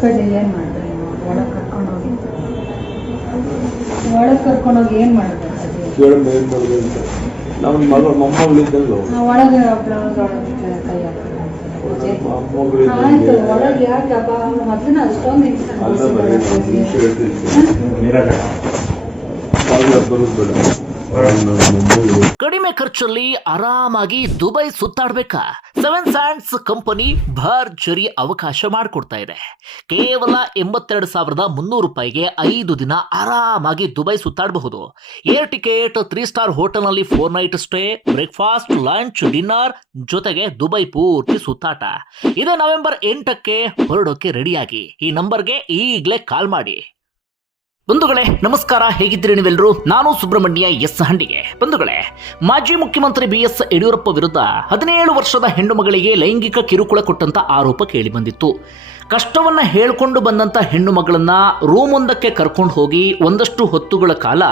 ಕಡೆ ಏನು ಮಾಡಿದ್ರಿ ಒಳಗೆ ಕರ್ಕೊಂಡೋಗಿ ಒಳಗೆ ಕರ್ಕೊಂಡೋಗಿ ಏನು ಮಾಡಿದ್ರಿ ಕೇಳಮ್ಮ ಏನು ಮಾಡಿದೆ ಅಂತ. ನಮ್ಮ ಮೊಮ್ಮಗಳಿದ್ದಲ್ಲ ಒಳಗೆ ಆಯ್ತು ಒಳಗೆ ಯಾಕೆ ಹಬ್ಬ? ಮೊದಲಿನ ಅಷ್ಟೊಂದು ಬರೋದು ಬೇಡ. ಕಡಿಮೆ ಖರ್ಚಲ್ಲಿ ಆರಾಮಾಗಿ ದುಬೈ ಸುತ್ತಾಡ್ಬೇಕಾ? ಸೆವೆನ್ ಸ್ಯಾಂಡ್ಸ್ ಕಂಪನಿ ಭರ್ಜರಿ ಅವಕಾಶ ಮಾಡಿಕೊಡ್ತಾ ಇದೆ. ಕೇವಲ ಎಂಬತ್ತೆರಡು ಸಾವಿರದ ಮುನ್ನೂರು ರೂಪಾಯಿಗೆ ಐದು ದಿನ ಆರಾಮಾಗಿ ದುಬೈ ಸುತ್ತಾಡಬಹುದು. ಏರ್ ಟಿಕೆಟ್ ತ್ರೀ ಸ್ಟಾರ್ ಹೋಟೆಲ್ನಲ್ಲಿ four night stay breakfast lunch dinner ಜೊತೆಗೆ ದುಬೈ ಪೂರ್ತಿ ಸುತ್ತಾಟ. ಇದು ನವೆಂಬರ್ ಎಂಟಕ್ಕೆ ಹೊರಡೋಕೆ ರೆಡಿಯಾಗಿ ಈ ನಂಬರ್ಗೆ ಈಗಲೇ ಕಾಲ್ ಮಾಡಿ. ಬಂಧುಗಳೇ, ನಮಸ್ಕಾರ. ಹೇಗಿದ್ದೀರಿ ನೀವೆಲ್ಲರೂ ನಾನು ಸುಬ್ರಹ್ಮಣ್ಯ ಎಸ್ ಹಂಡಿಗೆ. ಬಂಧುಗಳೇ, ಮಾಜಿ ಮುಖ್ಯಮಂತ್ರಿ ಬಿ ಎಸ್ ಯಡಿಯೂರಪ್ಪ ವಿರುದ್ಧ ಹದಿನೇಳು ವರ್ಷದ ಹೆಣ್ಣು ಮಗಳಿಗೆ ಲೈಂಗಿಕ ಕಿರುಕುಳ ಕೊಟ್ಟಂತ ಆರೋಪ ಕೇಳಿಬಂದಿತ್ತು ಕಷ್ಟವನ್ನ ಹೇಳ್ಕೊಂಡು ಬಂದಂತ ಹೆಣ್ಣು ಮಗಳನ್ನ ರೂಮೊಂದಕ್ಕೆ ಕರ್ಕೊಂಡು ಹೋಗಿ ಒಂದಷ್ಟು ಹೊತ್ತುಗಳ ಕಾಲ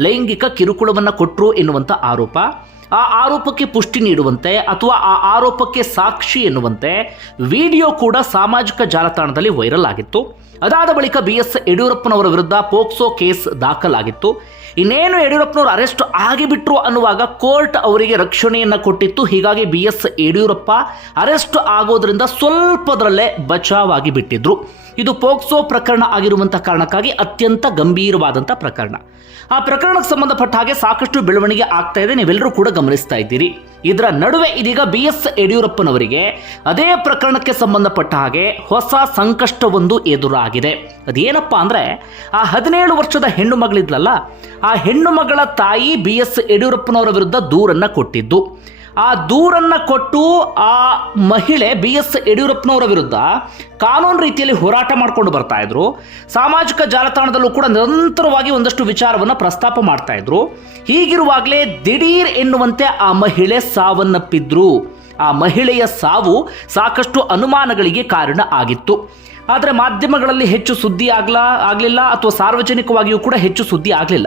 ಲೈಂಗಿಕ ಕಿರುಕುಳವನ್ನ ಕೊಟ್ಟರು ಎನ್ನುವಂತ ಆರೋಪ. ಆ ಆರೋಪಕ್ಕೆ ಪುಷ್ಟಿ ನೀಡುವಂತೆ ಅಥವಾ ಆ ಆರೋಪಕ್ಕೆ ಸಾಕ್ಷಿ ಎನ್ನುವಂತೆ ವಿಡಿಯೋ ಕೂಡ ಸಾಮಾಜಿಕ ಜಾಲತಾಣದಲ್ಲಿ ವೈರಲ್ ಆಗಿತ್ತು. ಅದಾದ ಬಳಿಕ ಬಿ ಎಸ್ ಯಡಿಯೂರಪ್ಪನವರ ವಿರುದ್ಧ ಪೋಕ್ಸೋ ಕೇಸ್ ದಾಖಲಾಗಿತ್ತು. ಇನ್ನೇನು ಯಡಿಯೂರಪ್ಪನವರು ಅರೆಸ್ಟ್ ಆಗಿಬಿಟ್ರು ಅನ್ನುವಾಗ ಕೋರ್ಟ್ ಅವರಿಗೆ ರಕ್ಷಣೆಯನ್ನು ಕೊಟ್ಟಿತ್ತು. ಹೀಗಾಗಿ ಬಿ ಎಸ್ ಯಡಿಯೂರಪ್ಪ ಅರೆಸ್ಟ್ ಆಗೋದ್ರಿಂದ ಸ್ವಲ್ಪದರಲ್ಲೇ ಬಚಾವಾಗಿ ಬಿಟ್ಟಿದ್ರು. ಇದು ಪೋಕ್ಸೋ ಪ್ರಕರಣ ಆಗಿರುವಂತಹ ಕಾರಣಕ್ಕಾಗಿ ಅತ್ಯಂತ ಗಂಭೀರವಾದಂಥ ಪ್ರಕರಣ. ಆ ಪ್ರಕರಣಕ್ಕೆ ಸಂಬಂಧಪಟ್ಟ ಹಾಗೆ ಸಾಕಷ್ಟು ಬೆಳವಣಿಗೆ ಆಗ್ತಾ ಇದೆ. ನೀವೆಲ್ಲರೂ ಕೂಡ ಗಮನಿಸ್ತಾ ಇದ್ದೀರಿ. ಇದರ ನಡುವೆ ಇದೀಗ ಬಿ ಎಸ್ ಯಡಿಯೂರಪ್ಪನವರಿಗೆ ಅದೇ ಪ್ರಕರಣಕ್ಕೆ ಸಂಬಂಧಪಟ್ಟ ಹಾಗೆ ಹೊಸ ಸಂಕಷ್ಟವೊಂದು ಎದುರಾಗಿದೆ. ಅದೇನಪ್ಪ ಅಂದ್ರೆ, ಆ ಹದಿನೇಳು ವರ್ಷದ ಹೆಣ್ಣು ಮಗಳಿದ್ಲಲ್ಲ ಆ ಹೆಣ್ಣು ಮಗಳ ತಾಯಿ ಬಿ ಎಸ್ ಯಡಿಯೂರಪ್ಪನವರ ವಿರುದ್ಧ ದೂರನ್ನು ಕೊಟ್ಟಿದ್ದು. ಆ ದೂರನ್ನು ಕೊಟ್ಟು ಆ ಮಹಿಳೆ ಬಿ ಎಸ್ ಯಡಿಯೂರಪ್ಪನವರ ವಿರುದ್ಧ ಕಾನೂನು ರೀತಿಯಲ್ಲಿ ಹೋರಾಟ ಮಾಡಿಕೊಂಡು ಬರ್ತಾ ಇದ್ರು. ಸಾಮಾಜಿಕ ಜಾಲತಾಣದಲ್ಲೂ ಕೂಡ ನಿರಂತರವಾಗಿ ಒಂದಷ್ಟು ವಿಚಾರವನ್ನು ಪ್ರಸ್ತಾಪ ಮಾಡ್ತಾ ಇದ್ರು. ಹೀಗಿರುವಾಗಲೇ ದಿಢೀರ್ ಎನ್ನುವಂತೆ ಆ ಮಹಿಳೆ ಸಾವನ್ನಪ್ಪಿದ್ರು. ಆ ಮಹಿಳೆಯ ಸಾವು ಸಾಕಷ್ಟು ಅನುಮಾನಗಳಿಗೆ ಕಾರಣ ಆಗಿತ್ತು. ಆದರೆ ಮಾಧ್ಯಮಗಳಲ್ಲಿ ಹೆಚ್ಚು ಸುದ್ದಿ ಆಗ್ಲಾ ಆಗಲಿಲ್ಲ ಅಥವಾ ಸಾರ್ವಜನಿಕವಾಗಿಯೂ ಕೂಡ ಹೆಚ್ಚು ಸುದ್ದಿ ಆಗಲಿಲ್ಲ.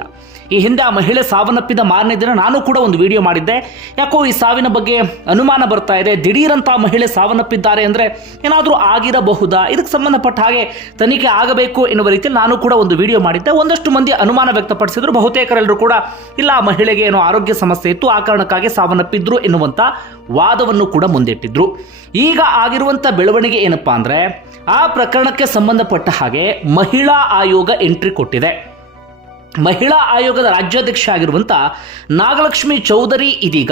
ಈ ಹಿಂದೆ ಆ ಮಹಿಳೆ ಸಾವನ್ನಪ್ಪಿದ ಮಾರನೇ ದಿನ ನಾನು ಕೂಡ ಒಂದು ವಿಡಿಯೋ ಮಾಡಿದ್ದೆ. ಯಾಕೋ ಈ ಸಾವಿನ ಬಗ್ಗೆ ಅನುಮಾನ ಬರ್ತಾ ಇದೆ. ದಿಢೀರಂತ ಮಹಿಳೆ ಸಾವನ್ನಪ್ಪಿದ್ದಾರೆ ಅಂದರೆ ಏನಾದರೂ ಆಗಿರಬಹುದಾ? ಇದಕ್ಕೆ ಸಂಬಂಧಪಟ್ಟ ಹಾಗೆ ತನಿಖೆ ಆಗಬೇಕು ಎನ್ನುವ ರೀತಿಯಲ್ಲಿ ನಾನು ಕೂಡ ಒಂದು ವಿಡಿಯೋ ಮಾಡಿದ್ದೆ. ಒಂದಷ್ಟು ಮಂದಿ ಅನುಮಾನ ವ್ಯಕ್ತಪಡಿಸಿದ್ರು. ಬಹುತೇಕರೆಲ್ಲರೂ ಕೂಡ ಇಲ್ಲ, ಆ ಮಹಿಳೆಗೆ ಏನೋ ಆರೋಗ್ಯ ಸಮಸ್ಯೆ ಇತ್ತು, ಆ ಕಾರಣಕ್ಕಾಗಿ ಸಾವನ್ನಪ್ಪಿದ್ರು ಎನ್ನುವಂಥ ವಾದವನ್ನು ಕೂಡ ಮುಂದಿಟ್ಟಿದ್ರು. ಈಗ ಆಗಿರುವಂಥ ಬೆಳವಣಿಗೆ ಏನಪ್ಪಾ ಅಂದರೆ, ಆ ಪ್ರಕರಣಕ್ಕೆ ಸಂಬಂಧಪಟ್ಟ ಹಾಗೆ ಮಹಿಳಾ ಆಯೋಗ ಎಂಟ್ರಿ ಕೊಟ್ಟಿದೆ. ಮಹಿಳಾ ಆಯೋಗದ ರಾಜ್ಯಾಧ್ಯಕ್ಷ ಆಗಿರುವಂಥ ನಾಗಲಕ್ಷ್ಮಿ ಚೌಧರಿ ಇದೀಗ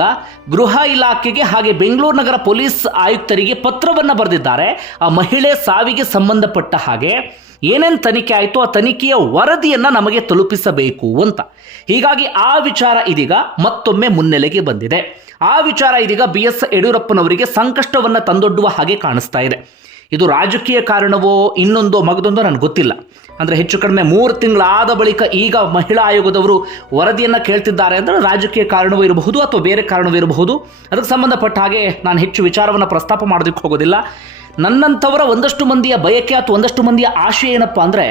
ಗೃಹ ಇಲಾಖೆಗೆ ಹಾಗೆ ಬೆಂಗಳೂರು ನಗರ ಪೊಲೀಸ್ ಆಯುಕ್ತರಿಗೆ ಪತ್ರವನ್ನು ಬರೆದಿದ್ದಾರೆ. ಆ ಮಹಿಳೆ ಸಾವಿಗೆ ಸಂಬಂಧಪಟ್ಟ ಹಾಗೆ ಏನೇನು ತನಿಖೆ ಆಯಿತು, ಆ ತನಿಖೆಯ ವರದಿಯನ್ನು ನಮಗೆ ತಲುಪಿಸಬೇಕು ಅಂತ. ಹೀಗಾಗಿ ಆ ವಿಚಾರ ಇದೀಗ ಮತ್ತೊಮ್ಮೆ ಮುನ್ನೆಲೆಗೆ ಬಂದಿದೆ. ಆ ವಿಚಾರ ಇದೀಗ ಬಿ ಎಸ್ ಯಡಿಯೂರಪ್ಪನವರಿಗೆ ಸಂಕಷ್ಟವನ್ನು ತಂದೊಡ್ಡುವ ಹಾಗೆ ಕಾಣಿಸ್ತಾ ಇದೆ. ಇದು ರಾಜಕೀಯ ಕಾರಣವೋ ಇನ್ನೊಂದೋ ಮಗದೊಂದೋ ನನಗೆ ಗೊತ್ತಿಲ್ಲ. ಅಂದರೆ ಹೆಚ್ಚು ಕಡಿಮೆ ಮೂರು ತಿಂಗಳಾದ ಬಳಿಕ ಈಗ ಮಹಿಳಾ ಆಯೋಗದವರು ವರದಿಯನ್ನು ಕೇಳ್ತಿದ್ದಾರೆ ಅಂದರೆ ರಾಜಕೀಯ ಕಾರಣವೂ ಇರಬಹುದು ಅಥವಾ ಬೇರೆ ಕಾರಣವೂ ಇರಬಹುದು. ಅದಕ್ಕೆ ಸಂಬಂಧಪಟ್ಟ ಹಾಗೆ ನಾನು ಹೆಚ್ಚು ವಿಚಾರವನ್ನು ಪ್ರಸ್ತಾಪ ಮಾಡೋದಕ್ಕೆ ಹೋಗೋದಿಲ್ಲ. ನನ್ನಂಥವರ ಒಂದಷ್ಟು ಮಂದಿಯ ಬಯಕೆ ಅಥವಾ ಒಂದಷ್ಟು ಮಂದಿಯ ಆಶಯ ಏನಪ್ಪ ಅಂದರೆ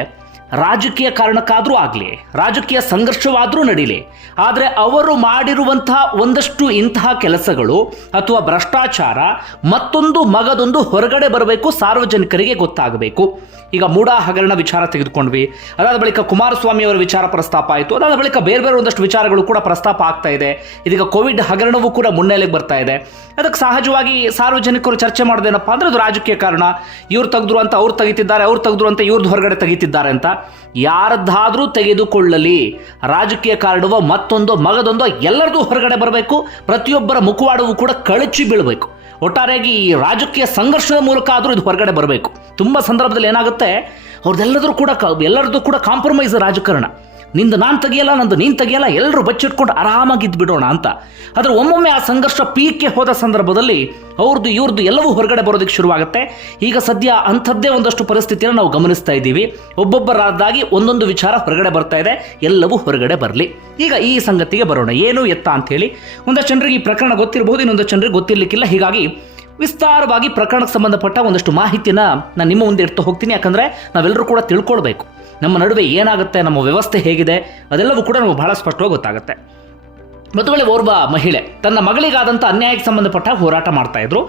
ರಾಜಕೀಯ ಕಾರಣಕ್ಕಾದರೂ ಆಗಲಿ, ರಾಜಕೀಯ ಸಂಘರ್ಷವಾದರೂ ನಡೀಲಿ. ಆದರೆ ಅವರು ಮಾಡಿರುವಂತಹ ಒಂದಷ್ಟು ಇಂತಹ ಕೆಲಸಗಳು ಅಥವಾ ಭ್ರಷ್ಟಾಚಾರ ಮತ್ತೊಂದು ಮಗದೊಂದು ಹೊರಗಡೆ ಬರಬೇಕು, ಸಾರ್ವಜನಿಕರಿಗೆ ಗೊತ್ತಾಗಬೇಕು. ಈಗ ಮೂಡ ಹಗರಣ ವಿಚಾರ ತೆಗೆದುಕೊಂಡ್ವಿ. ಅದಾದ ಬಳಿಕ ಕುಮಾರಸ್ವಾಮಿ ಅವರ ವಿಚಾರ ಪ್ರಸ್ತಾಪ ಆಯಿತು. ಅದಾದ ಬಳಿಕ ಬೇರೆ ಬೇರೆ ಒಂದಷ್ಟು ವಿಚಾರಗಳು ಕೂಡ ಪ್ರಸ್ತಾಪ ಆಗ್ತಾ ಇದೆ. ಇದೀಗ ಕೋವಿಡ್ ಹಗರಣವೂ ಕೂಡ ಮುನ್ನೆಲೆಗೆ ಬರ್ತಾ ಇದೆ. ಅದಕ್ಕೆ ಸಹಜವಾಗಿ ಸಾರ್ವಜನಿಕರು ಚರ್ಚೆ ಮಾಡೋದೇನಪ್ಪ ಅಂದ್ರೆ ಅದು ರಾಜಕೀಯ ಕಾರಣ. ಇವ್ರು ತೆಗೆದ್ರು ಅಂತ ಅವ್ರು ತೆಗಿತಿದ್ದಾರೆ, ಅವ್ರು ತೆಗೆದ್ರು ಅಂತ ಇವ್ರದ್ದು ಹೊರಗಡೆ ತೆಗಿತಿದ್ದಾರೆ ಅಂತ. ಯಾರದ್ದಾದರೂ ತೆಗೆದುಕೊಳ್ಳಲಿ. ರಾಜಕೀಯ ಕಾರಣವೋ ಮತ್ತೊಂದೋ ಮಗದೊಂದೋ ಎಲ್ಲರದು ಹೊರಗಡೆ ಬರಬೇಕು. ಪ್ರತಿಯೊಬ್ಬರ ಮುಖವಾಡವೂ ಕೂಡ ಕಳಚಿ ಬೀಳಬೇಕು. ಒಟ್ಟಾರೆಯಾಗಿ ಈ ರಾಜಕೀಯ ಸಂಘರ್ಷದ ಮೂಲಕ ಆದರೂ ಇದು ಹೊರಗಡೆ ಬರಬೇಕು. ತುಂಬ ಸಂದರ್ಭದಲ್ಲಿ ಏನಾಗುತ್ತೆ ಅವ್ರದ್ದೆಲ್ಲದರೂ ಕೂಡ ಎಲ್ಲರದ್ದು ಕೂಡ ಕಾಂಪ್ರಮೈಸ್ ರಾಜಕಾರಣ. ನಿಂದು ನಾನು ತೆಗಿಯಲ್ಲ, ನಂದು ನೀನು ತೆಗಿಯಲ್ಲ ಎಲ್ಲರೂ ಬಚ್ಚಿಟ್ಕೊಂಡು ಆರಾಮಾಗಿ ಇದ್ಬಿಡೋಣ ಅಂತ. ಆದರೆ ಒಮ್ಮೊಮ್ಮೆ ಆ ಸಂಘರ್ಷ ಪೀಕ್ಗೆ ಹೋದ ಸಂದರ್ಭದಲ್ಲಿ ಅವ್ರದ್ದು ಇವ್ರದ್ದು ಎಲ್ಲವೂ ಹೊರಗಡೆ ಬರೋದಕ್ಕೆ ಶುರುವಾಗುತ್ತೆ. ಈಗ ಸದ್ಯ ಅಂಥದ್ದೇ ಒಂದಷ್ಟು ಪರಿಸ್ಥಿತಿಯನ್ನು ನಾವು ಗಮನಿಸ್ತಾ ಇದ್ದೀವಿ. ಒಬ್ಬೊಬ್ಬರಾದಾಗಿ ಒಂದೊಂದು ವಿಚಾರ ಹೊರಗಡೆ ಬರ್ತಾ ಇದೆ, ಎಲ್ಲವೂ ಹೊರಗಡೆ ಬರಲಿ. ಈಗ ಈ ಸಂಗತಿಗೆ ಬರೋಣ. ಏನು ಎತ್ತ ಅಂಥೇಳಿ ಒಂದಷ್ಟು ಜನರಿಗೆ ಈ ಪ್ರಕರಣ ಗೊತ್ತಿರಬಹುದು ಇನ್ನೊಂದಷ್ಟು ಜನರಿಗೆ ಗೊತ್ತಿರಲಿಕ್ಕಿಲ್ಲ. ಹೀಗಾಗಿ ವಿಸ್ತಾರವಾಗಿ ಪ್ರಕರಣಕ್ಕೆ ಸಂಬಂಧಪಟ್ಟ ಒಂದಷ್ಟು ಮಾಹಿತಿನ ನಾನು ನಿಮ್ಮ ಮುಂದೆ ಇಡ್ತಾ ಹೋಗ್ತೀನಿ. ಯಾಕಂದರೆ ನಾವೆಲ್ಲರೂ ಕೂಡ ತಿಳ್ಕೊಳ್ಬೇಕು. ನಮ್ಮ ನಡುವೆ ಏನಾಗುತ್ತೆ, ನಮ್ಮ ವ್ಯವಸ್ಥೆ ಹೇಗಿದೆ, ಅದೆಲ್ಲವೂ ಕೂಡ ನಮಗೆ ಬಹಳ ಸ್ಪಷ್ಟವಾಗಿ ಗೊತ್ತಾಗುತ್ತೆ. ಮತ್ತೊಳ್ಳೆ ಓರ್ವ ಮಹಿಳೆ, ತನ್ನ ಮಗಳಿಗಾದಂಥ ಅನ್ಯಾಯಕ್ಕೆ ಸಂಬಂಧಪಟ್ಟ ಹೋರಾಟ ಮಾಡ್ತಾ ಇದ್ರು.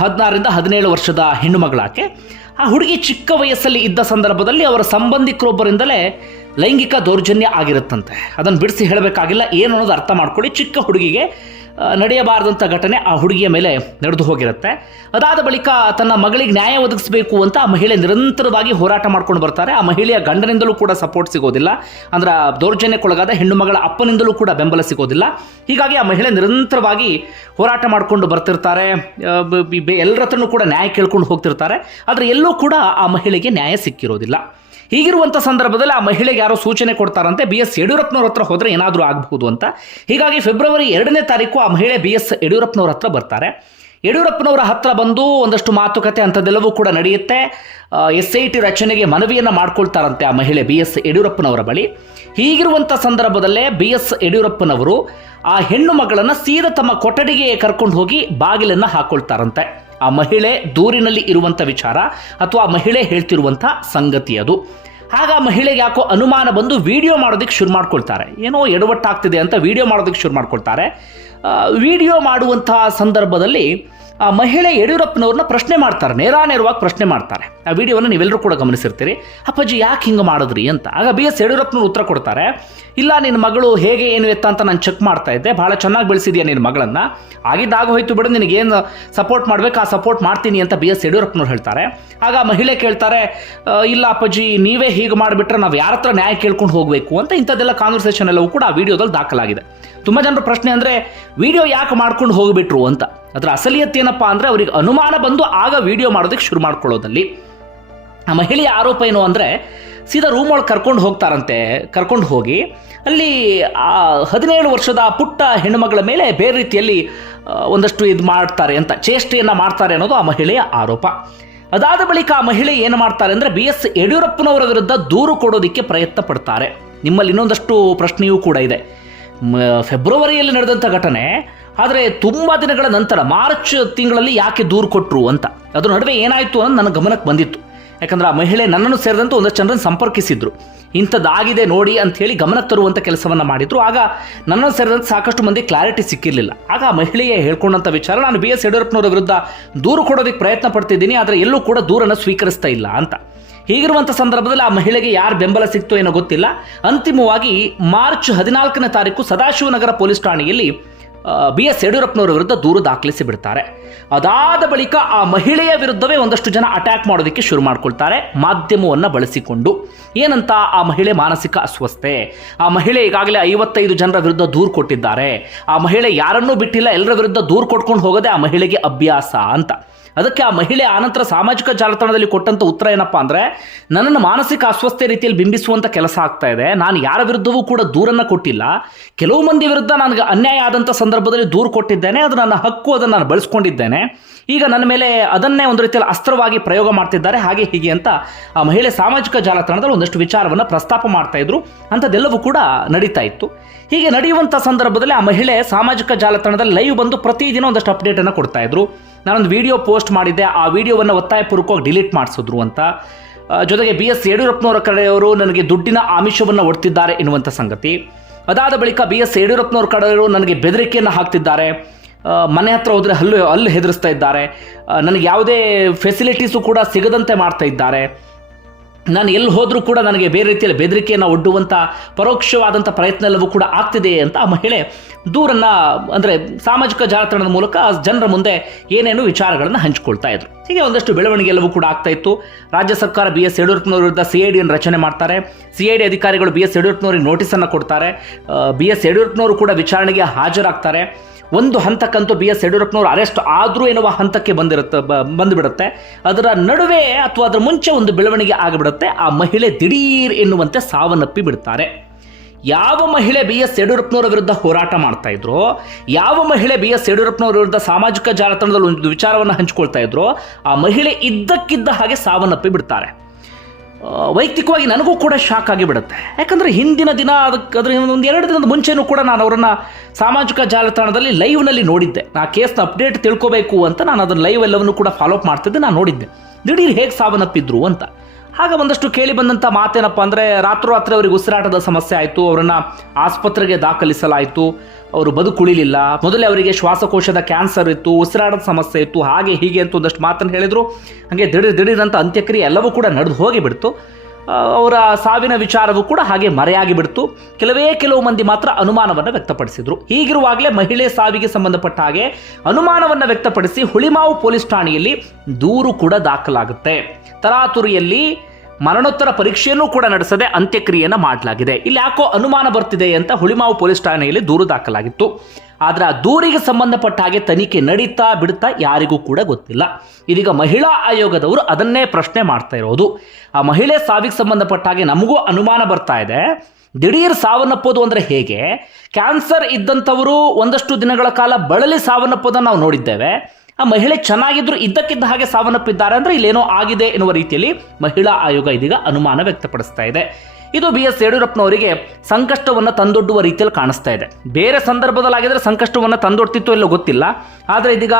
ಹದಿನಾರರಿಂದ ಹದಿನೇಳು ವರ್ಷದ ಹೆಣ್ಣು ಮಗಳಾಕೆ. ಆ ಹುಡುಗಿ ಚಿಕ್ಕ ವಯಸ್ಸಲ್ಲಿ ಇದ್ದ ಸಂದರ್ಭದಲ್ಲಿ ಅವರ ಸಂಬಂಧಿಕರೊಬ್ಬರಿಂದಲೇ ಲೈಂಗಿಕ ದೌರ್ಜನ್ಯ ಆಗಿರುತ್ತಂತೆ. ಅದನ್ನು ಬಿಡಿಸಿ ಹೇಳಬೇಕಾಗಿಲ್ಲ, ಏನು ಅನ್ನೋದು ಅರ್ಥ ಮಾಡ್ಕೊಳ್ಳಿ. ಚಿಕ್ಕ ಹುಡುಗಿಗೆ ನಡೆಯಬಾರದಂಥ ಘಟನೆ ಆ ಹುಡುಗಿಯ ಮೇಲೆ ನಡೆದು ಹೋಗಿರುತ್ತೆ. ಅದಾದ ಬಳಿಕ ತನ್ನ ಮಗಳಿಗೆ ನ್ಯಾಯ ಒದಗಿಸಬೇಕು ಅಂತ ಆ ಮಹಿಳೆ ನಿರಂತರವಾಗಿ ಹೋರಾಟ ಮಾಡ್ಕೊಂಡು ಬರ್ತಾರೆ. ಆ ಮಹಿಳೆಯ ಗಂಡನಿಂದಲೂ ಕೂಡ ಸಪೋರ್ಟ್ ಸಿಗೋದಿಲ್ಲ. ಅಂದ್ರೆ ದೌರ್ಜನ್ಯಕ್ಕೊಳಗಾದ ಹೆಣ್ಣು ಮಗಳ ಅಪ್ಪನಿಂದಲೂ ಕೂಡ ಬೆಂಬಲ ಸಿಗೋದಿಲ್ಲ. ಹೀಗಾಗಿ ಆ ಮಹಿಳೆ ನಿರಂತರವಾಗಿ ಹೋರಾಟ ಮಾಡಿಕೊಂಡು ಬರ್ತಿರ್ತಾರೆ. ಎಲ್ಲರ ಹತ್ರನೂ ಕೂಡ ನ್ಯಾಯ ಕೇಳ್ಕೊಂಡು ಹೋಗ್ತಿರ್ತಾರೆ. ಆದರೆ ಎಲ್ಲೂ ಕೂಡ ಆ ಮಹಿಳೆಗೆ ನ್ಯಾಯ ಸಿಕ್ಕಿರೋದಿಲ್ಲ. ಹೀಗಿರುವಂಥ ಸಂದರ್ಭದಲ್ಲಿ ಆ ಮಹಿಳೆಗೆ ಯಾರೋ ಸೂಚನೆ ಕೊಡ್ತಾರಂತೆ ಬಿ ಎಸ್ ಯಡಿಯೂರಪ್ಪನವ್ರ ಹತ್ರ ಹೋದರೆ ಏನಾದರೂ ಆಗಬಹುದು ಅಂತ. ಹೀಗಾಗಿ ಫೆಬ್ರವರಿ ಎರಡನೇ ತಾರೀಕು ಆ ಮಹಿಳೆ ಬಿ ಎಸ್ ಯಡಿಯೂರಪ್ಪನವ್ರ ಹತ್ರ ಬರ್ತಾರೆ. ಯಡಿಯೂರಪ್ಪನವರ ಹತ್ರ ಬಂದು ಒಂದಷ್ಟು ಮಾತುಕತೆ ಅಂಥದ್ದೆಲ್ಲವೂ ಕೂಡ ನಡೆಯುತ್ತೆ. ಎಸ್ ಐ ಟಿ ರಚನೆಗೆ ಮನವಿಯನ್ನು ಮಾಡ್ಕೊಳ್ತಾರಂತೆ ಆ ಮಹಿಳೆ ಬಿ ಎಸ್ ಯಡಿಯೂರಪ್ಪನವರ ಬಳಿ. ಹೀಗಿರುವಂಥ ಸಂದರ್ಭದಲ್ಲೇ ಬಿ ಎಸ್ ಯಡಿಯೂರಪ್ಪನವರು ಆ ಹೆಣ್ಣು ಮಗಳನ್ನು ಸೀದಾ ತಮ್ಮ ಕೊಠಡಿಗೆ ಕರ್ಕೊಂಡು ಹೋಗಿ ಬಾಗಿಲನ್ನು ಹಾಕೊಳ್ತಾರಂತೆ. ಆ ಮಹಿಳೆ ದೂರಿನಲ್ಲಿ ಇರುವಂಥ ವಿಚಾರ ಅಥವಾ ಆ ಮಹಿಳೆ ಹೇಳ್ತಿರುವಂಥ ಸಂಗತಿ ಅದು. ಆಗ ಮಹಿಳೆಗೆ ಯಾಕೋ ಅನುಮಾನ ಬಂದು ವಿಡಿಯೋ ಮಾಡೋದಕ್ಕೆ ಶುರು ಮಾಡ್ಕೊಳ್ತಾರೆ. ಏನೋ ಎಡವಟ್ಟಾಗ್ತಿದೆ ಅಂತ ವಿಡಿಯೋ ಮಾಡೋದಕ್ಕೆ ಶುರು ಮಾಡ್ಕೊಳ್ತಾರೆ. ವಿಡಿಯೋ ಮಾಡುವಂಥ ಸಂದರ್ಭದಲ್ಲಿ ಆ ಮಹಿಳೆ ಯಡಿಯೂರಪ್ಪನವ್ರನ್ನ ಪ್ರಶ್ನೆ ಮಾಡ್ತಾರೆ ನೇರಾನೇರವಾಗಿ ಪ್ರಶ್ನೆ ಮಾಡ್ತಾರೆ. ಆ ವಿಡಿಯೋವನ್ನು ನೀವೆಲ್ಲರೂ ಕೂಡ ಗಮನಿಸಿರ್ತೀರಿ. ಅಪ್ಪಾಜಿ, ಯಾಕೆ ಹಿಂಗೆ ಮಾಡಿದ್ರಿ ಅಂತ. ಆಗ ಬಿ ಎಸ್ ಯಡಿಯೂರಪ್ಪನವ್ರು ಉತ್ತರ ಕೊಡ್ತಾರೆ, ಇಲ್ಲ ನಿನ್ನ ಮಗಳು ಹೇಗೆ ಏನು ಎತ್ತ ಅಂತ ನಾನು ಚೆಕ್ ಮಾಡ್ತಾ ಇದ್ದೆ, ಭಾಳ ಚೆನ್ನಾಗಿ ಬೆಳೆಸಿದ್ಯಾ ನಿನ್ನ ಮಗಳನ್ನು? ಆಗಿದ್ದಾಗ ಹೋಯ್ತು ಬಿಡು ನಿನಗೇನು ಸಪೋರ್ಟ್ ಮಾಡ್ಬೇಕು, ಆ ಸಪೋರ್ಟ್ ಮಾಡ್ತೀನಿ ಅಂತ ಬಿ ಎಸ್ ಯಡಿಯೂರಪ್ಪನವ್ರು ಹೇಳ್ತಾರೆ. ಆಗ ಮಹಿಳೆ ಕೇಳ್ತಾರೆ ಇಲ್ಲ ಅಪ್ಪಾಜಿ, ನೀವೇ ಹೀಗೆ ಮಾಡಿಬಿಟ್ರೆ ನಾವು ಯಾರ ಹತ್ರ ನ್ಯಾಯ ಕೇಳ್ಕೊಂಡು ಹೋಗಬೇಕು? ಅಂತ ಇಂಥದ್ದೆಲ್ಲ ಕಾನ್ವರ್ಸೇಷನ್ ಎಲ್ಲವೂ ಕೂಡ ಆ ವಿಡಿಯೋದಲ್ಲಿ ದಾಖಲಾಗಿದೆ. ತುಂಬ ಜನರ ಪ್ರಶ್ನೆ ಅಂದರೆ, ವಿಡಿಯೋ ಯಾಕೆ ಮಾಡ್ಕೊಂಡು ಹೋಗಿಬಿಟ್ರು? ಅಂತ. ಅದರ ಅಸಲಿಯತ್ ಏನಪ್ಪ ಅಂದರೆ ಅವರಿಗೆ ಅನುಮಾನ ಬಂದು ಆಗ ವಿಡಿಯೋ ಮಾಡೋದಕ್ಕೆ ಶುರು ಮಾಡ್ಕೊಳ್ಳೋದಲ್ಲಿ. ಆ ಮಹಿಳೆಯ ಆರೋಪ ಏನು ಅಂದರೆ, ಸೀದಾ ರೂಮ್ ಒಳಗೆ ಕರ್ಕೊಂಡು ಹೋಗ್ತಾರಂತೆ. ಕರ್ಕೊಂಡು ಹೋಗಿ, ಅಲ್ಲಿ ಆ ಹದಿನೇಳು ವರ್ಷದ ಪುಟ್ಟ ಹೆಣ್ಣುಮಗಳ ಮೇಲೆ ಬೇರೆ ರೀತಿಯಲ್ಲಿ ಒಂದಷ್ಟು ಇದು ಮಾಡ್ತಾರೆ ಅಂತ, ಚೇಷ್ಟೆಯನ್ನು ಮಾಡ್ತಾರೆ ಅನ್ನೋದು ಆ ಮಹಿಳೆಯ ಆರೋಪ. ಅದಾದ ಬಳಿಕ ಆ ಮಹಿಳೆ ಏನು ಮಾಡ್ತಾರೆ ಅಂದರೆ ಬಿ ಎಸ್ ಯಡಿಯೂರಪ್ಪನವರ ವಿರುದ್ಧ ದೂರು ಕೊಡೋದಕ್ಕೆ ಪ್ರಯತ್ನ ಪಡ್ತಾರೆ. ನಿಮ್ಮಲ್ಲಿ ಇನ್ನೊಂದಷ್ಟು ಪ್ರಶ್ನೆಯೂ ಕೂಡ ಇದೆ. ಫೆಬ್ರವರಿಯಲ್ಲಿ ನಡೆದಂಥ ಘಟನೆ ಆದರೆ ತುಂಬ ದಿನಗಳ ನಂತರ ಮಾರ್ಚ್ ತಿಂಗಳಲ್ಲಿ ಯಾಕೆ ದೂರು ಕೊಟ್ಟರು ಅಂತ. ಅದ್ರ ನಡುವೆ ಏನಾಯಿತು ಅನ್ನೋದು ನನ್ನ ಗಮನಕ್ಕೆ ಬಂದಿತ್ತು. ಯಾಕಂದ್ರೆ ಆ ಮಹಿಳೆ ನನ್ನನ್ನು ಸೇರಿದಂತೆ ಒಂದಷ್ಟು ಜನರನ್ನು ಸಂಪರ್ಕಿಸಿದ್ರು. ಇಂಥದ್ದಾಗಿದೆ ನೋಡಿ ಅಂತ ಹೇಳಿ ಗಮನಕ್ಕೆ ತರುವಂಥ ಕೆಲಸವನ್ನು ಮಾಡಿದ್ರು. ಆಗ ನನ್ನನ್ನು ಸೇರಿದಂತೆ ಸಾಕಷ್ಟು ಮಂದಿ ಕ್ಲಾರಿಟಿ ಸಿಕ್ಕಿರಲಿಲ್ಲ. ಆಗ ಆ ಮಹಿಳೆಯೇ ಹೇಳ್ಕೊಂಡಂಥ ವಿಚಾರ. ನಾನು ಬಿ ಎಸ್ ಯಡಿಯೂರಪ್ಪನವರ ವಿರುದ್ಧ ದೂರು ಕೊಡೋದಕ್ಕೆ ಪ್ರಯತ್ನ ಪಡ್ತಿದ್ದೀನಿ, ಆದರೆ ಎಲ್ಲೂ ಕೂಡ ದೂರನ್ನು ಸ್ವೀಕರಿಸ್ತಾ ಇಲ್ಲ ಅಂತ. ಹೀಗಿರುವಂಥ ಸಂದರ್ಭದಲ್ಲಿ ಆ ಮಹಿಳೆಗೆ ಯಾರು ಬೆಂಬಲ ಸಿಕ್ತೋ ಏನೋ ಗೊತ್ತಿಲ್ಲ. ಅಂತಿಮವಾಗಿ ಮಾರ್ಚ್ ಹದಿನಾಲ್ಕನೇ ತಾರೀಕು ಸದಾಶಿವನಗರ ಪೊಲೀಸ್ ಠಾಣೆಯಲ್ಲಿ ಬಿ ಎಸ್ ಯಡಿಯೂರಪ್ಪನವರ ವಿರುದ್ಧ ದೂರು ದಾಖಲಿಸಿ ಬಿಡ್ತಾರೆ. ಅದಾದ ಬಳಿಕ ಆ ಮಹಿಳೆಯ ವಿರುದ್ಧವೇ ಒಂದಷ್ಟು ಜನ ಅಟ್ಯಾಕ್ ಮಾಡೋದಕ್ಕೆ ಶುರು ಮಾಡ್ಕೊಳ್ತಾರೆ, ಮಾಧ್ಯಮವನ್ನು ಬಳಸಿಕೊಂಡು. ಏನಂತ? ಆ ಮಹಿಳೆ ಮಾನಸಿಕ ಅಸ್ವಸ್ಥೆ. ಆ ಮಹಿಳೆ ಈಗಾಗಲೇ ಐವತ್ತೈದು ಜನರ ವಿರುದ್ಧ ದೂರು ಕೊಟ್ಟಿದ್ದಾರೆ. ಆ ಮಹಿಳೆ ಯಾರನ್ನೂ ಬಿಟ್ಟಿಲ್ಲ, ಎಲ್ಲರ ವಿರುದ್ಧ ದೂರು ಕೊಟ್ಕೊಂಡು ಹೋಗೋದೇ ಆ ಮಹಿಳೆಗೆ ಅಭ್ಯಾಸ ಅಂತ. ಅದಕ್ಕೆ ಆ ಮಹಿಳೆ ಆನಂತರ ಸಾಮಾಜಿಕ ಜಾಲತಾಣದಲ್ಲಿ ಕೊಟ್ಟಂತ ಉತ್ತರ ಏನಪ್ಪಾ ಅಂದ್ರೆ, ನನ್ನನ್ನು ಮಾನಸಿಕ ಅಸ್ವಸ್ಥೆ ರೀತಿಯಲ್ಲಿ ಬಿಂಬಿಸುವಂತ ಕೆಲಸ ಆಗ್ತಾ ಇದೆ. ನಾನು ಯಾರ ವಿರುದ್ಧವೂ ಕೂಡ ದೂರನ್ನ ಕೊಟ್ಟಿಲ್ಲ. ಕೆಲವು ಮಂದಿ ವಿರುದ್ಧ ನನಗೆ ಅನ್ಯಾಯ ಆದಂಥ ಸಂದರ್ಭದಲ್ಲಿ ದೂರು ಕೊಟ್ಟಿದ್ದೇನೆ. ಅದು ನನ್ನ ಹಕ್ಕು, ಅದನ್ನು ನಾನು ಬಳಸ್ಕೊಂಡಿದ್ದೇನೆ. ಈಗ ನನ್ನ ಮೇಲೆ ಅದನ್ನೇ ಒಂದು ರೀತಿಯಲ್ಲಿ ಅಸ್ತ್ರವಾಗಿ ಪ್ರಯೋಗ ಮಾಡ್ತಿದ್ದಾರೆ. ಹಾಗೆ ಹೀಗೆ ಅಂತ ಆ ಮಹಿಳೆ ಸಾಮಾಜಿಕ ಜಾಲತಾಣದಲ್ಲಿ ಒಂದಷ್ಟು ವಿಚಾರವನ್ನು ಪ್ರಸ್ತಾಪ ಮಾಡ್ತಾ ಇದ್ರು. ಅಂಥದ್ದೆಲ್ಲವೂ ಕೂಡ ನಡೀತಾ ಇತ್ತು. ಹೀಗೆ ನಡೆಯುವಂಥ ಸಂದರ್ಭದಲ್ಲಿ ಆ ಮಹಿಳೆ ಸಾಮಾಜಿಕ ಜಾಲತಾಣದಲ್ಲಿ ಲೈವ್ ಬಂದು ಪ್ರತಿದಿನ ಒಂದಷ್ಟು ಅಪ್ಡೇಟನ್ನು ಕೊಡ್ತಾ ಇದ್ರು. ನಾನೊಂದು ವಿಡಿಯೋ ಪೋಸ್ಟ್ ಮಾಡಿದ್ದೆ. ಆ ವಿಡಿಯೋವನ್ನು ಒತ್ತಾಯಪೂರ್ವಕವಾಗಿ ಡಿಲೀಟ್ ಮಾಡಿಸಿದ್ರು ಅಂತ. ಜೊತೆಗೆ ಬಿ ಎಸ್ ಯಡಿಯೂರಪ್ಪನವರ ಕಡೆಯವರು ನನಗೆ ದುಡ್ಡಿನ ಆಮಿಷವನ್ನು ಒಡ್ತಿದ್ದಾರೆ ಎನ್ನುವಂಥ ಸಂಗತಿ. ಅದಾದ ಬಳಿಕ ಬಿ ಎಸ್ ಯಡಿಯೂರಪ್ಪನವ್ರ ಕಡೆಯವರು ನನಗೆ ಬೆದರಿಕೆಯನ್ನು ಹಾಕ್ತಿದ್ದಾರೆ. ಮನೆ ಹತ್ರ ಹೋದರೆ ಹಲ್ಲು ಹಲ್ಲು ಹೆದರಿಸ್ತಾ ಇದ್ದಾರೆ. ನನಗೆ ಯಾವುದೇ ಫೆಸಿಲಿಟೀಸು ಕೂಡ ಸಿಗದಂತೆ ಮಾಡ್ತಾ ಇದ್ದಾರೆ. ನಾನು ಎಲ್ಲಿ ಹೋದರೂ ಕೂಡ ನನಗೆ ಬೇರೆ ರೀತಿಯಲ್ಲಿ ಬೆದರಿಕೆಯನ್ನು ಒಡ್ಡುವಂಥ ಪರೋಕ್ಷವಾದಂಥ ಪ್ರಯತ್ನ ಎಲ್ಲವೂ ಕೂಡ ಆಗ್ತಿದೆ ಅಂತ ಆ ಮಹಿಳೆ ದೂರನ್ನು, ಅಂದರೆ ಸಾಮಾಜಿಕ ಜಾಲತಾಣದ ಮೂಲಕ ಜನರ ಮುಂದೆ ಏನೇನು ವಿಚಾರಗಳನ್ನು ಹಂಚಿಕೊಳ್ತಾ ಇದ್ರು. ಹೀಗೆ ಒಂದಷ್ಟು ಬೆಳವಣಿಗೆ ಎಲ್ಲವೂ ಕೂಡ ಆಗ್ತಾ ಇತ್ತು. ರಾಜ್ಯ ಸರ್ಕಾರ ಬಿ ಎಸ್ ಯಡಿಯೂರಪ್ಪನವರ ವಿರುದ್ಧ ಸಿ ಐ ಡಿಯನ್ನು ರಚನೆ ಮಾಡ್ತಾರೆ. ಸಿ ಐ ಡಿ ಅಧಿಕಾರಿಗಳು ಬಿ ಎಸ್ ಯಡಿಯೂರಪ್ಪನವರಿಗೆ ನೋಟಿಸನ್ನು ಕೊಡ್ತಾರೆ. ಬಿ ಎಸ್ ಯಡಿಯೂರಪ್ಪನವರು ಕೂಡ ವಿಚಾರಣೆಗೆ ಹಾಜರಾಗ್ತಾರೆ. ಒಂದು ಹಂತಕ್ಕಂತೂ ಬಿ ಎಸ್ ಯಡಿಯೂರಪ್ಪನವರು ಅರೆಸ್ಟ್ ಆದರೂ ಎನ್ನುವ ಹಂತಕ್ಕೆ ಬಂದಿರುತ್ತೆ ಬಂದುಬಿಡುತ್ತೆ. ಅದರ ನಡುವೆ ಅಥವಾ ಅದರ ಮುಂಚೆ ಒಂದು ಬೆಳವಣಿಗೆ ಆಗಿಬಿಡುತ್ತೆ. ಆ ಮಹಿಳೆ ದಿಢೀರ್ ಎನ್ನುವಂತೆ ಸಾವನ್ನಪ್ಪಿ ಬಿಡ್ತಾರೆ. ಯಾವ ಮಹಿಳೆ ಬಿ ಎಸ್ ಯಡಿಯೂರಪ್ಪನವರ ವಿರುದ್ಧ ಹೋರಾಟ ಮಾಡ್ತಾ ಇದ್ರು, ಯಾವ ಮಹಿಳೆ ಬಿ ಎಸ್ ಯಡಿಯೂರಪ್ಪನವರ ವಿರುದ್ಧ ಸಾಮಾಜಿಕ ಜಾಲತಾಣದಲ್ಲಿ ಒಂದು ವಿಚಾರವನ್ನು ಹಂಚಿಕೊಳ್ತಾ ಇದ್ರು, ಆ ಮಹಿಳೆ ಇದ್ದಕ್ಕಿದ್ದ ಹಾಗೆ ಸಾವನ್ನಪ್ಪಿ ಬಿಡ್ತಾರೆ. ವೈಯಕ್ತಿಕವಾಗಿ ನನಗೂ ಕೂಡ ಶಾಕ್ ಆಗಿಬಿಡುತ್ತೆ ಯಾಕಂದರೆ ಹಿಂದಿನ ದಿನ ಅದಕ್ಕೆ ಅದ್ರ ಒಂದು ಎರಡು ದಿನದ ಮುಂಚೆನೂ ಕೂಡ ನಾನು ಅವರನ್ನು ಸಾಮಾಜಿಕ ಜಾಲತಾಣದಲ್ಲಿ ಲೈವ್ನಲ್ಲಿ ನೋಡಿದ್ದೆ. ಆ ಕೇಸ್ನ ಅಪ್ಡೇಟ್ ತಿಳ್ಕೋಬೇಕು ಅಂತ ನಾನು ಅದನ್ನು ಲೈವ್ ಎಲ್ಲವನ್ನು ಕೂಡ ಫಾಲೋಅಪ್ ಮಾಡ್ತಿದ್ದೆ ನಾನು ನೋಡಿದ್ದೆ. ದಿಢೀರ್ ಹೇಗೆ ಸಾವನ್ನಪ್ಪಿದ್ರು ಅಂತ. ಆಗ ಒಂದಷ್ಟು ಕೇಳಿ ಬಂದಂಥ ಮಾತೇನಪ್ಪ ಅಂದರೆ ರಾತ್ರೋರಾತ್ರಿ ಅವರಿಗೆ ಉಸಿರಾಟದ ಸಮಸ್ಯೆ ಆಯಿತು, ಅವರನ್ನು ಆಸ್ಪತ್ರೆಗೆ ದಾಖಲಿಸಲಾಯಿತು, ಅವರು ಬದುಕುಳಿಲಿಲ್ಲ. ಮೊದಲೇ ಅವರಿಗೆ ಶ್ವಾಸಕೋಶದ ಕ್ಯಾನ್ಸರ್ ಇತ್ತು, ಉಸಿರಾಟದ ಸಮಸ್ಯೆ ಇತ್ತು, ಹಾಗೆ ಹೀಗೆ ಅಂತ ಒಂದಷ್ಟು ಮಾತನ್ನು ಹೇಳಿದರು. ಹಾಗೆ ದಿಢೀರ್ ದಿಢೀರಂತ ಅಂತ್ಯಕ್ರಿಯೆ ಎಲ್ಲವೂ ಕೂಡ ನಡೆದು ಹೋಗಿಬಿಡ್ತು. ಅವರ ಸಾವಿನ ವಿಚಾರವೂ ಕೂಡ ಹಾಗೆ ಮರೆಯಾಗಿ ಬಿಡ್ತು. ಕೆಲವೇ ಕೆಲವು ಮಂದಿ ಮಾತ್ರ ಅನುಮಾನವನ್ನು ವ್ಯಕ್ತಪಡಿಸಿದರು. ಹೀಗಿರುವಾಗಲೇ ಮಹಿಳೆ ಸಾವಿಗೆ ಸಂಬಂಧಪಟ್ಟ ಹಾಗೆ ಅನುಮಾನವನ್ನು ವ್ಯಕ್ತಪಡಿಸಿ ಹುಳಿಮಾವು ಪೊಲೀಸ್ ಠಾಣೆಯಲ್ಲಿ ದೂರು ಕೂಡ ದಾಖಲಾಗುತ್ತೆ. ತರಾತುರಿಯಲ್ಲಿ ಮರಣೋತ್ತರ ಪರೀಕ್ಷೆಯನ್ನು ಕೂಡ ನಡೆಸದೆ ಅಂತ್ಯಕ್ರಿಯೆಯನ್ನು ಮಾಡಲಾಗಿದೆ. ಇಲ್ಲಿ ಯಾಕೋ ಅನುಮಾನ ಬರ್ತಿದೆ ಅಂತ ಹುಳಿಮಾವು ಪೊಲೀಸ್ ಠಾಣೆಯಲ್ಲಿ ದೂರು ದಾಖಲಾಗಿತ್ತು. ಆದರೆ ಆ ದೂರಿಗೆ ಸಂಬಂಧಪಟ್ಟ ಹಾಗೆ ತನಿಖೆ ನಡೀತಾ ಬಿಡ್ತಾ ಯಾರಿಗೂ ಕೂಡ ಗೊತ್ತಿಲ್ಲ. ಇದೀಗ ಮಹಿಳಾ ಆಯೋಗದವರು ಅದನ್ನೇ ಪ್ರಶ್ನೆ ಮಾಡ್ತಾ ಇರೋದು. ಆ ಮಹಿಳೆ ಸಾವಿಗೆ ಸಂಬಂಧಪಟ್ಟ ಹಾಗೆ ನಮಗೂ ಅನುಮಾನ ಬರ್ತಾ ಇದೆ. ದಿಢೀರ್ ಸಾವನ್ನಪ್ಪೋದು ಅಂದರೆ ಹೇಗೆ? ಕ್ಯಾನ್ಸರ್ ಇದ್ದಂಥವರು ಒಂದಷ್ಟು ದಿನಗಳ ಕಾಲ ಬಳಲಿ ಸಾವನ್ನಪ್ಪೋದನ್ನು ನಾವು ನೋಡಿದ್ದೇವೆ. ಆ ಮಹಿಳೆ ಚೆನ್ನಾಗಿದ್ರು ಇದ್ದಕ್ಕಿದ್ದ ಹಾಗೆ ಸಾವನ್ನಪ್ಪಿದ್ದಾರೆ ಅಂದರೆ ಇಲ್ಲೇನೋ ಆಗಿದೆ ಎನ್ನುವ ರೀತಿಯಲ್ಲಿ ಮಹಿಳಾ ಆಯೋಗ ಇದೀಗ ಅನುಮಾನ ವ್ಯಕ್ತಪಡಿಸ್ತಾ ಇದೆ. ಇದು ಬಿ ಎಸ್ ಯಡಿಯೂರಪ್ಪನವರಿಗೆ ಸಂಕಷ್ಟವನ್ನು ತಂದೊಡ್ಡುವ ರೀತಿಯಲ್ಲಿ ಕಾಣಿಸ್ತಾ ಇದೆ. ಬೇರೆ ಸಂದರ್ಭದಲ್ಲಾಗಿದ್ರೆ ಸಂಕಷ್ಟವನ್ನು ತಂದೊಡ್ತಿತ್ತು ಎಲ್ಲೋ ಗೊತ್ತಿಲ್ಲ. ಆದರೆ ಇದೀಗ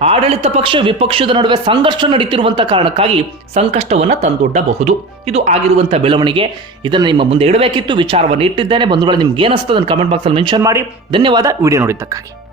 ಆಡಳಿತ ಪಕ್ಷ ವಿಪಕ್ಷದ ನಡುವೆ ಸಂಘರ್ಷ ನಡೀತಿರುವಂಥ ಕಾರಣಕ್ಕಾಗಿ ಸಂಕಷ್ಟವನ್ನು ತಂದೊಡ್ಡಬಹುದು. ಇದು ಆಗಿರುವಂಥ ಬೆಳವಣಿಗೆ. ಇದನ್ನು ನಿಮ್ಮ ಮುಂದೆ ಇಡಬೇಕಿತ್ತು. ವಿಚಾರವನ್ನು ಇಟ್ಟಿದ್ದೇನೆ. ಬಂಧುಗಳು, ನಿಮ್ಗೆ ಏನಿಸ್ತದೆ ಕಮೆಂಟ್ ಬಾಕ್ಸಲ್ಲಿ ಮೆನ್ಷನ್ ಮಾಡಿ. ಧನ್ಯವಾದ. ವಿಡಿಯೋ ನೋಡಿದ್ದಕ್ಕಾಗಿ.